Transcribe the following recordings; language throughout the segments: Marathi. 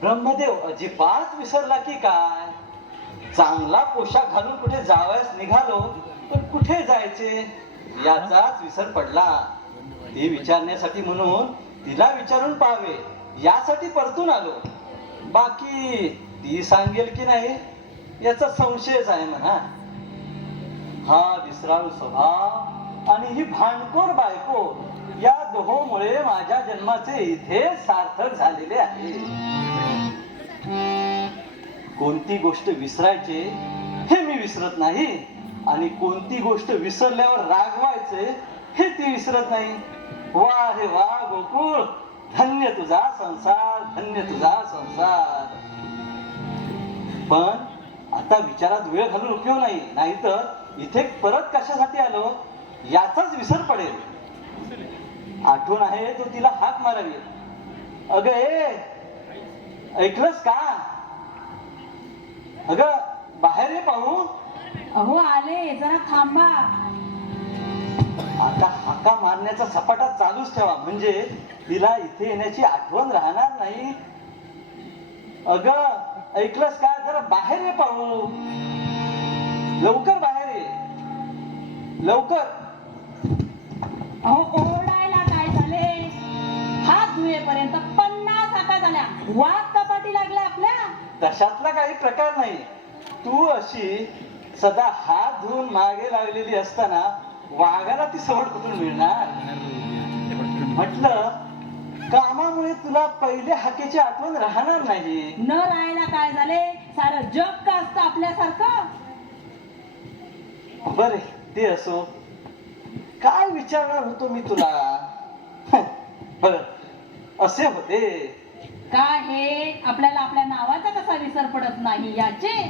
ब्रह्मदेव अजिबात विसरला की काय? चांगला पोशाख घालून कुठे जावयास निघालो पण कुठे जायचे याचाच विसर पडला. ती विचारण्यासाठी म्हणून तिला विचारून पाहावे यासाठी परतून आलो. बाकी ती सांगेल की नाही याचा संशयच आहे म्हणा. हा विसराळू स्वभाव आणि ही भांडखोर बायको या दोहोमुळे माझ्या जन्माचे इथे सार्थक झालेले आहे. कोणती गोष्ट विसरायचे हे मी विसरत नाही आणि कोणती गोष्ट विसरल्यावर रागवायचे हे ती विसरत नाही. वा रे वा गोकुळ, धन्य तुझा संसार, धन्य तुझा संसार. पण आता विचारात वेळ घालून उपयोग नाही, नाहीतर इथे परत कशासाठी आलो याचाच विसर पडेल. आठवण आहे तो तिला हाक मारावी. अगं ऐकलंस का? अगं बाहेर ये पाहू. अहो आले, जरा थांबा. आता हाका मारण्याचा सपाटा चालूच ठेवा म्हणजे तिला इथे येण्याची आठवण राहणार नाही. अगं ऐकलंस का? जरा बाहेर ये पाहू. लवकर बाहेर ये, लवकर. अहो ओरडायला काय झाले? हात धुवेपर्यंत 50 हाका झाल्या. वाघ कपाटी लागल्या आपल्या. तशातला काही प्रकार नाही. तू अशी सदा हात धुवून मागे लागलेली असताना वाघाला ती सवड कुठून मिळणार? म्हटलं कामामुळे तुला पहिले हाकेची आठवण राहणार नाही. न राहायला काय झाले? सारं जग का असतं आपल्यासारखं? बरे ते असो. काय विचारणार होतो मी तुला? बर असे होते काय हे आपल्याला आपल्या नावाचा कसा विसर पडत नाही याचे?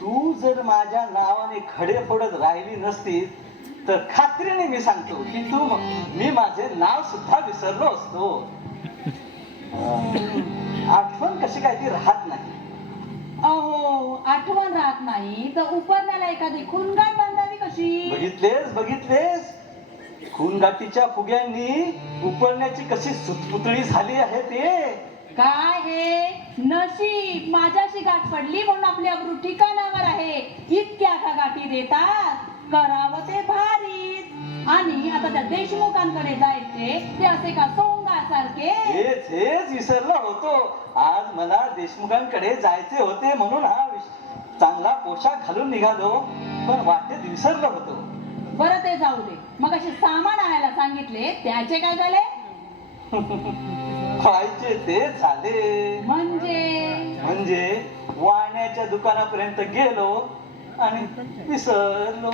तू जर माझ्या नावाने खडे फोडत राहिली नसती तर खात्रीने मी सांगतो की मी माझे नाव सुद्धा विसरलो असतो. आठवण कशी काय ती राहत नाही. अहो आठवण राहत नाही तर उपरण्याला एखादी खुणगाट बांधावी कशी? बघितलेस खूनगाठीच्या फुग्यांनी उपरण्याची कशी सुतपुतळी झाली आहे ते. काय हे नशीब माझ्याशी गाठ पडली म्हणून आपली अब्रू ठिकाणावर आहे. इतक्या का गाठी देतात? करावं ते भारीच. आणि आता त्या देशमुखांकडे जायचे ते असे का सोंगासारखे? हेच विसरलो होतो. आज मला देशमुखांकडे जायचे होते म्हणून हा चांगला पोशाख घालून निघालो पण वाटेत विसरलो होतो. बरं ते जाऊ दे. मग असे सामान आणायला सांगितले त्याचे काय झाले? व्हायचे ते झाले. म्हणजे वाण्याच्या दुकानापर्यंत गेलो आणि विसरलो.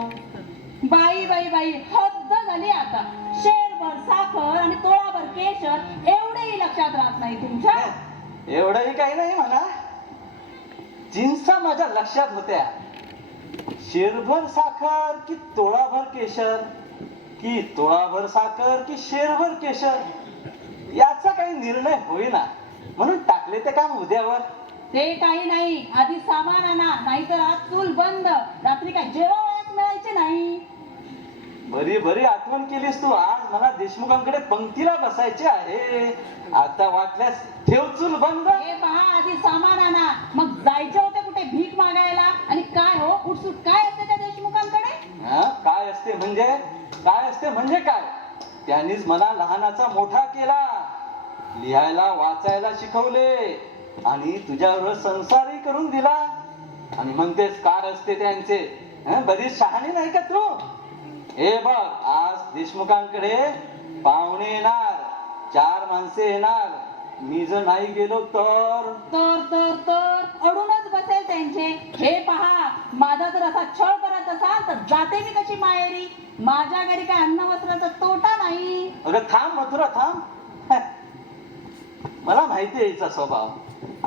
बाई बाई बाई हद्द झाली आता. शेरभर साखर आणि तोळाभर केशर एवढेही लक्षात राहत नाही तुमच्या? एवढंही काही नाही म्हणा. जिन्सा माझ्या लक्षात होत्या. शेरभर साखर की तोळाभर केशर, की तोळाभर साखर की शेरभर केशर याचा काही निर्णय होईना म्हणून टाकले ते काम उद्यावर. ते काही नाही, आधी सामान आणा नाहीतर आज चूल बंद. रात्री काय जेवायला मिळायचे नाही. बरी आठवण केलीस तू. आज मला देशमुखांकडे पंक्तीला बसायचे आहे. आता वाटल्यास ठेव चूल बंद. हे पहा आधी सामान आणा. मग जायचे होते कुठे भीक मागायला? आणि काय हो उठसूट काय असते त्या देशमुखांकडे? काय असते म्हणजे काय? त्यांनीच मला लहानाचा मोठा केला, लिहायला वाचायला शिकवले आणि तुझ्यावर संसारही करून दिला आणि म्हणतेस काय असते त्यांचे? बरीच शहाणी नाही का तू? हे बघ आज देशमुखांकडे पाहुणे येणार, 4 माणसे येणार. मी जर नाही गेलो तर अडूनच बसेल त्यांचे. हे पहा माझा जर असा छळ करत असाल तर जाते मी कशी माहेरी. माझ्या घरी काय अन्न वस्त्राचा तोटा नाही. अगं थांब मथुरा थांब. मला माहिती आहे हिचा स्वभाव.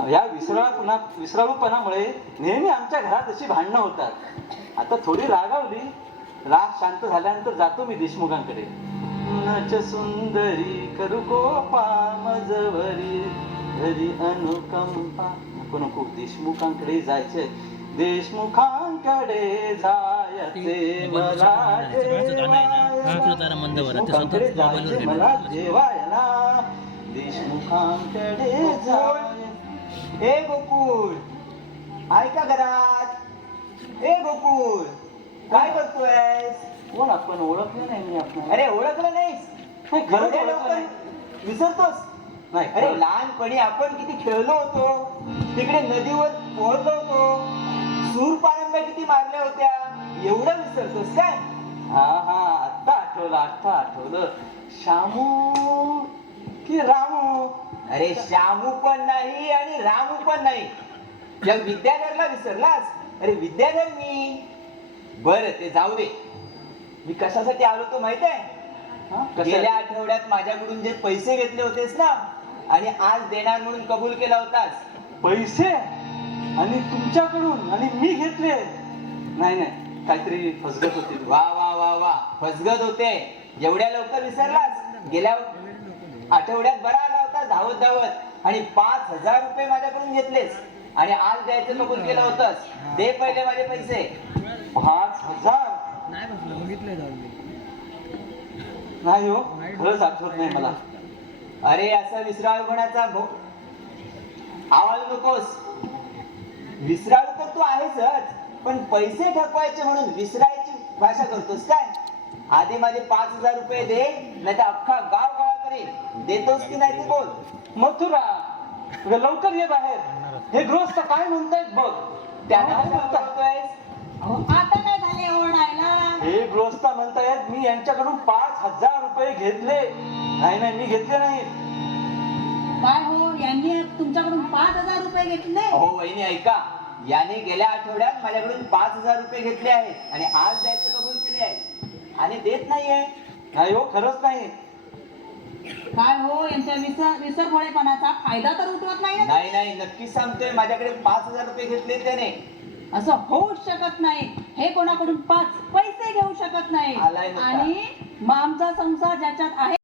या विसराळूपणामुळे नेहमी आमच्या घरात अशी भांडणं होतात. आता थोडी रागावली. राग शांत झाल्यानंतर जातो मी देशमुखांकडे. नच सुंदरी करू कोपा मजवरी घरी अनुकंपा. नको देशमुखांकडे जायचे. देशमुखांकडे जायचे मला जेवायला. देशमुखांकडे जाय. ए गोकुळ, ऐका घरात. ए गोकुळ, काय करतोयस? कोण आपण? ओळखलं नाही मी आपण. अरे ओळखलं नाहीस? नाही, खरंच एवढ्या ओळखलं लवकर नाही. विसरतोस? नाही, अरे खरंच. लहानपणी आपण किती खेळलो होतो, तिकडे नदीवर पोहलो होतो, सूर पारंब्या किती मारल्या होत्या, एवढं विसरतोस काय? हा हा, आता आठवलं. श्यामू की रामू? अरे श्यामू पण नाही आणि रामू पण नाही. या विद्याधरला विसरलास? अरे विद्याधर मी. बर ते जाऊ दे. मी कशासाठी आलो तो माहित आहे? हा, कसं? गेल्या आठवड्यात माझ्याकडून जे पैसे घेतले होतेस ना आणि आज देणार म्हणून कबूल केला होतास. पैसे? आणि तुमच्याकडून? आणि मी घेतले? नाही नाही, काहीतरी फसगत होती. वा वा वा वा, फसगत होते. एवढ्या लवकर विसरलास? गेल्या आठवड्यात बरा आला होता धावत धावत आणि 5,000 रुपये माझ्याकडून घेतलेस आणि आज द्यायचं कबूल केलं होतंस. दे पहिले माझे पैसे. 5,000? नाही हो, खरंच आठवत नाही मला. अरे असं विसराळपणाचा आवाज नकोस. विसराळू तर तू आहेसच, पण पैसे ठकवायचे म्हणून विसरायची भाषा करतोस काय? आधी माझे 5,000 रुपये दे, नाही तर अख्खा गाव गोळा करेल. देतोस की नाही ते बोल. मथुरा, लवकर ये बाहेर. हे गृहस्थ काय म्हणतायत बघ. त्यांना काय कशाला म्हणताय? बोलतोयस? अहो, आता काय झाले ओरडायला? हे गृहस्थ म्हणतायत मी यांच्याकडून 5,000 रुपये घेतले. नाही नाही, मी घेतले नाही. काय हो, यांनी तुमच्याकडून 5,000 रुपये घेतले? हो वहिनी ऐका, याने गेल्या आठवड्यात माझ्याकडून 5,000 रुपये घेतले आहेत आणि आज द्यायचं कबूल केले आहे आणि देत नाहीये. नाही हो, खरंच नाही. काय हो, यांच्या विसरभोळेपणाचा फायदा तर उठवत नाही ना? नाही नाही, नक्कीच सांगतोय, माझ्याकडे 5,000 रुपये घेतले त्याने. असं होऊच शकत नाही. हे कोणाकडून 5 पैसे घेऊ शकत नाही. आलाय नुसता. आणि मग आमचा संसार ज्याच्यात आहे